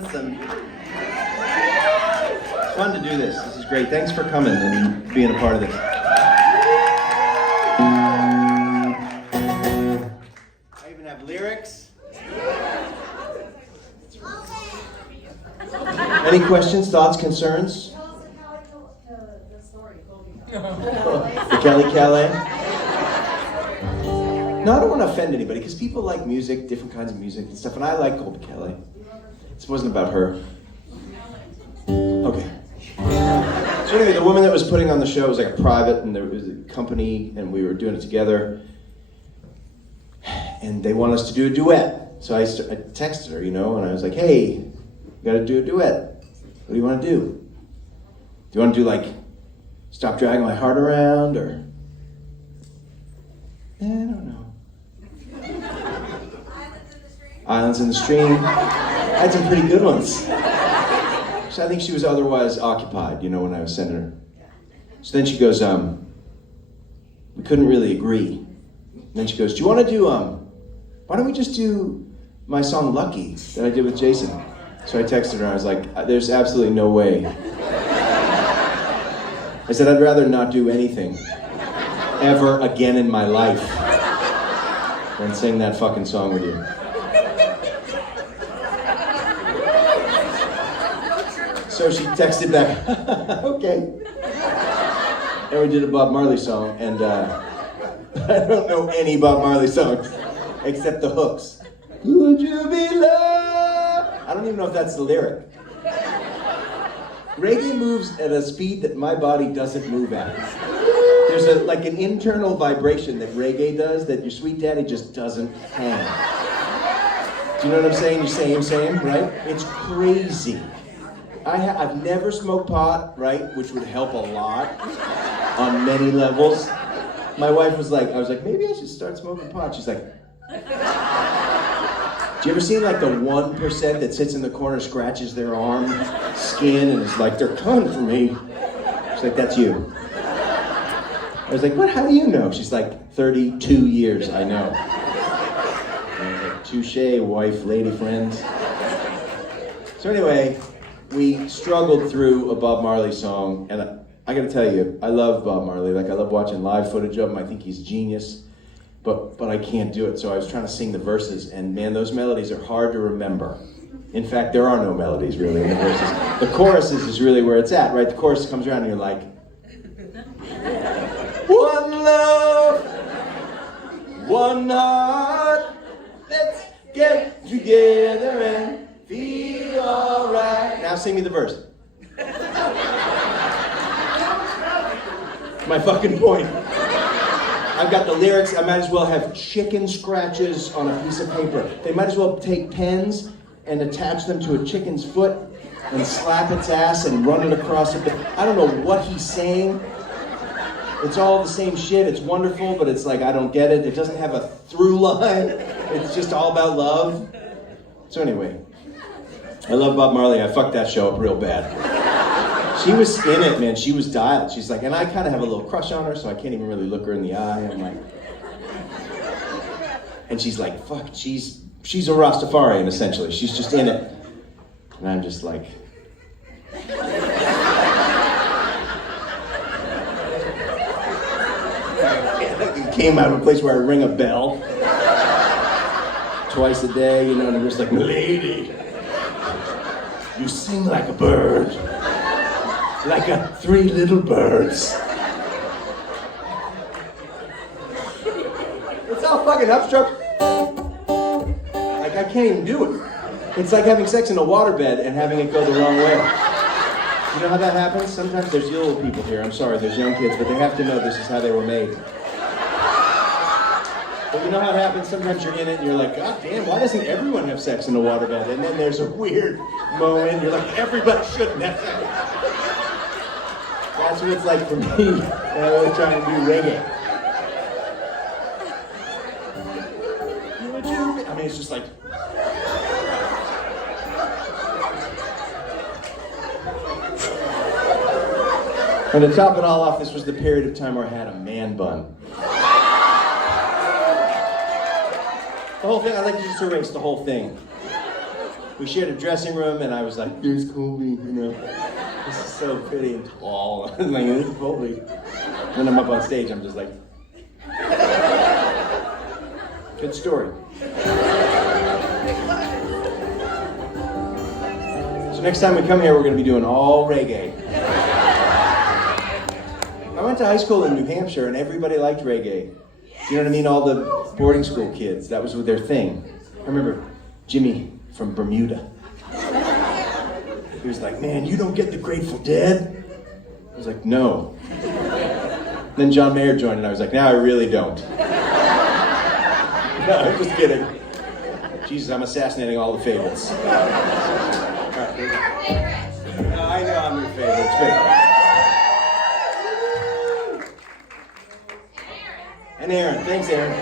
dance and it's fun to do this. This is great. Thanks for coming and being a part of this. I even have lyrics. Any questions, thoughts, concerns? The story, The Kelly Calais? No, I don't want to offend anybody because people like music, different kinds of music and stuff, and I like Colby Kelly. This wasn't about her. Okay. So anyway, the woman that was putting on the show was like a private, and there was a company, and we were doing it together, and they want us to do a duet. So I texted her, and I was like, hey, we gotta do a duet. What do you want to do? Do you want to do like Stop Dragging My Heart Around, or I don't know. Islands in the Stream. I had some pretty good ones. So I think she was otherwise occupied, when I was sending her. So then she goes, we couldn't really agree. And then she goes, do you want to do, why don't we just do my song Lucky that I did with Jason? So I texted her, I was like, there's absolutely no way. I said, I'd rather not do anything ever again in my life than sing that fucking song with you. So she texted back, okay. And we did a Bob Marley song, and I don't know any Bob Marley songs except the hooks. Would you be loved? I don't even know if that's the lyric. Reggae moves at a speed that my body doesn't move at. There's like an internal vibration that reggae does that your sweet daddy just doesn't have. Do you know what I'm saying? You're same, right? It's crazy. I've never smoked pot, right? Which would help a lot on many levels. My wife was like, I was like, maybe I should start smoking pot. She's like, do you ever see like the 1% that sits in the corner, scratches their arm, skin, and is like, they're coming for me? She's like, that's you. I was like, what? How do you know? She's like, 32 years, I know. And I was like, touche, wife, lady friends. So anyway, we struggled through a Bob Marley song, and I gotta tell you, I love Bob Marley. Like, I love watching live footage of him. I think he's genius, but I can't do it. So I was trying to sing the verses, and man, those melodies are hard to remember. In fact, there are no melodies really in the verses. The choruses is really where it's at, right? The chorus comes around and you're like, one love, one heart, let's get together and feel alright. Now sing me the verse. My fucking point. I've got the lyrics. I might as well have chicken scratches on a piece of paper. They might as well take pens and attach them to a chicken's foot and slap its ass and run it across it. I don't know what he's saying. It's all the same shit. It's wonderful, but it's like, I don't get it. It doesn't have a through line. It's just all about love. So anyway, I love Bob Marley. I fucked that show up real bad. She was in it, man. She was dialed. She's like, and I kind of have a little crush on her, so I can't even really look her in the eye. I'm like, and she's like, fuck, she's a Rastafarian, essentially. She's just in it. And I'm just like, it came out of a place where I ring a bell twice a day, and I'm just like, lady, you sing like a bird. Like three little birds. It's all fucking upstruck. Like, I can't even do it. It's like having sex in a waterbed and having it go the wrong way. You know how that happens? Sometimes there's little people here. I'm sorry, there's young kids, but they have to know this is how they were made. But you know how it happens? Sometimes you're in it and you're like, God damn, why doesn't everyone have sex in a waterbed? And then there's a weird moment, you're like, everybody shouldn't have sex. That's what it's like for me when I was trying to do reggae. I mean, it's just like... And to top it all off, this was the period of time where I had a man bun. The whole thing, I'd like to just erase the whole thing. We shared a dressing room, and I was like, "Here's Colby," you know. This is so pretty and tall. I'm like, "This is Colby." Then I'm up on stage. I'm just like, good story. So next time we come here, we're going to be doing all reggae. I went to high school in New Hampshire, and everybody liked reggae. Do you know what I mean? All the boarding school kids, that was their thing. I remember Jimmy from Bermuda. He was like, "Man, you don't get the Grateful Dead?" I was like, "No." Then John Mayer joined, and I was like, "Now I really don't." No, I'm just kidding. Jesus, I'm assassinating all the favorites. All right. No, I know I'm your favorite. It's good. And Aaron. Thanks, Aaron.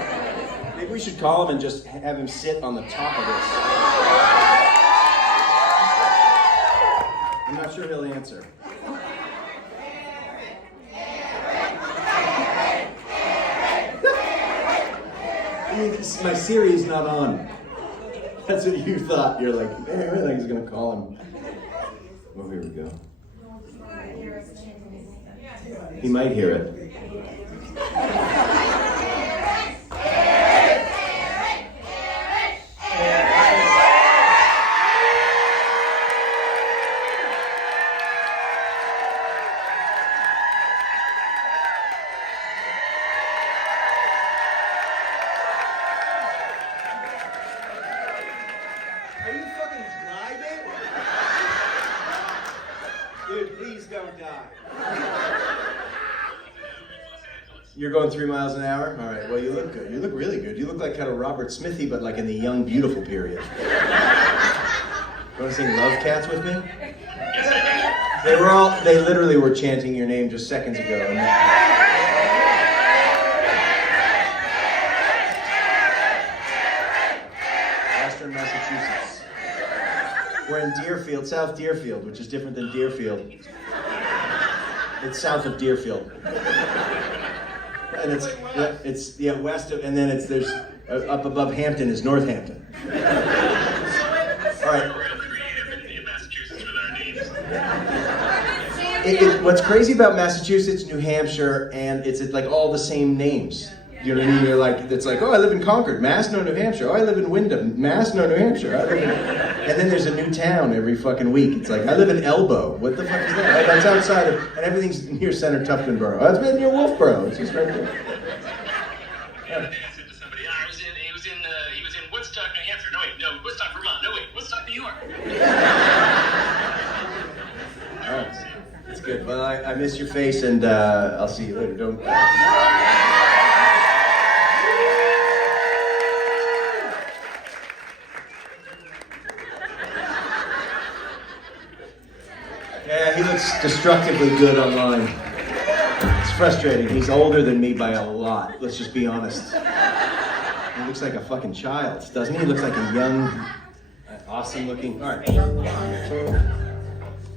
Maybe we should call him and just have him sit on the top of this. I'm not sure he'll answer. I mean, my Siri's not on. That's what you thought. You're like, man, everything's gonna call him. Well, here we go. He might hear it. Are you fucking driving? Dude, please don't die. You're going 3 miles an hour? All right, well, you look good. You look really good. You look like kind of Robert Smithy, but like in the young, beautiful period. You want to sing Love Cats with me? They literally were chanting your name just seconds ago. Western Massachusetts. We're in Deerfield, South Deerfield, which is different than Deerfield. It's south of Deerfield. And it's west of, and then there's up above Hampton is Northampton. All right. What's crazy about Massachusetts, New Hampshire, and it's like all the same names. You know what I mean? You're like, it's like, oh, I live in Concord, Mass, no, New Hampshire. Oh, I live in Wyndham, Mass, no, New Hampshire. And then there's a new town every fucking week. It's like, I live in Elbow. What the fuck is that? That's outside of, and everything's near Center Tufton Borough. Oh, it's been near Wolfboro. It's just right there. Yeah. I said to somebody, he was in Woodstock, New Hampshire. No, wait, no, Woodstock, Vermont. No, wait, Woodstock, New York. All right. That's good. Well, I miss your face, and I'll see you later. Don't. Yeah, he looks destructively good online. It's frustrating. He's older than me by a lot. Let's just be honest. He looks like a fucking child, doesn't he? He looks like a young, awesome looking. All right.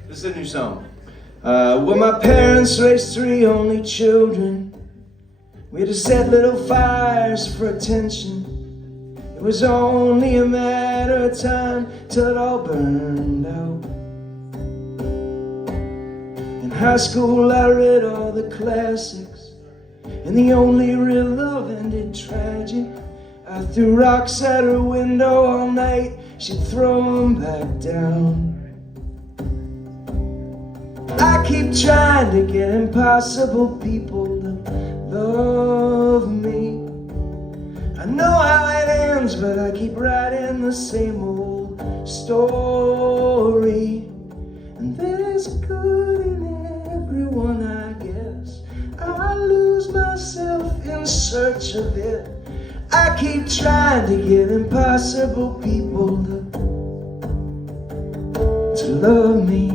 This is a new song. When my parents raised 3 only children, we had to set little fires for attention. It was only a matter of time till it all burned out. In high school I read all the classics, and the only real love ended tragic. I threw rocks at her window all night, she'd throw them back down. I keep trying to get impossible people to love me. I know how it ends, but I keep writing the same old story. And there's good in everyone, I guess. I lose myself in search of it. I keep trying to get impossible people to love me.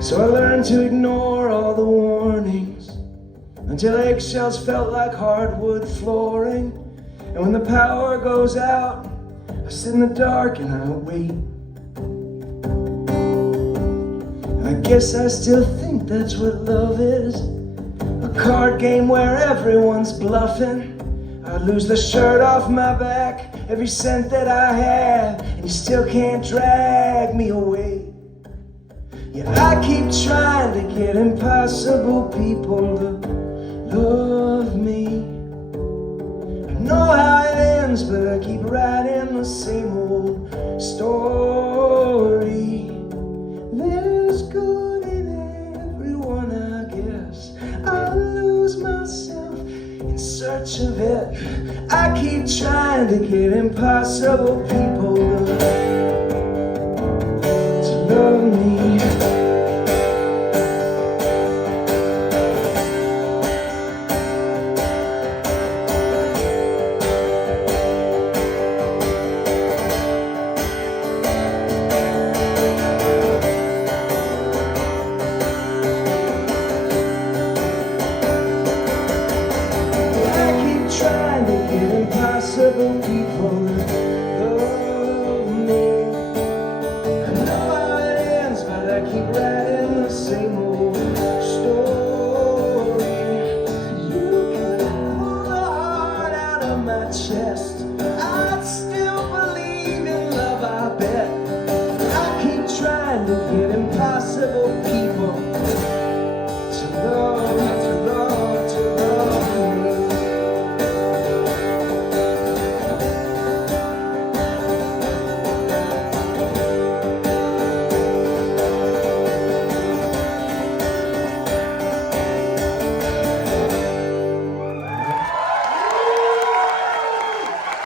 So I learned to ignore all the warnings until eggshells felt like hardwood flooring. And when the power goes out, I sit in the dark and I wait. I guess I still think that's what love is. A card game where everyone's bluffing. I'd lose the shirt off my back, every cent that I have, and you still can't drag me away. Yeah, I keep trying to get impossible people to love me. I know how it ends, but I keep writing the same old story. There's good in everyone, I guess. I lose myself in search of it. I keep trying to get impossible people to love me. Trying to get impossible people to love me. I know how it ends, but I keep writing the same old story. You could pull the heart out of my chest, I'd still believe in love, I bet. I keep trying to get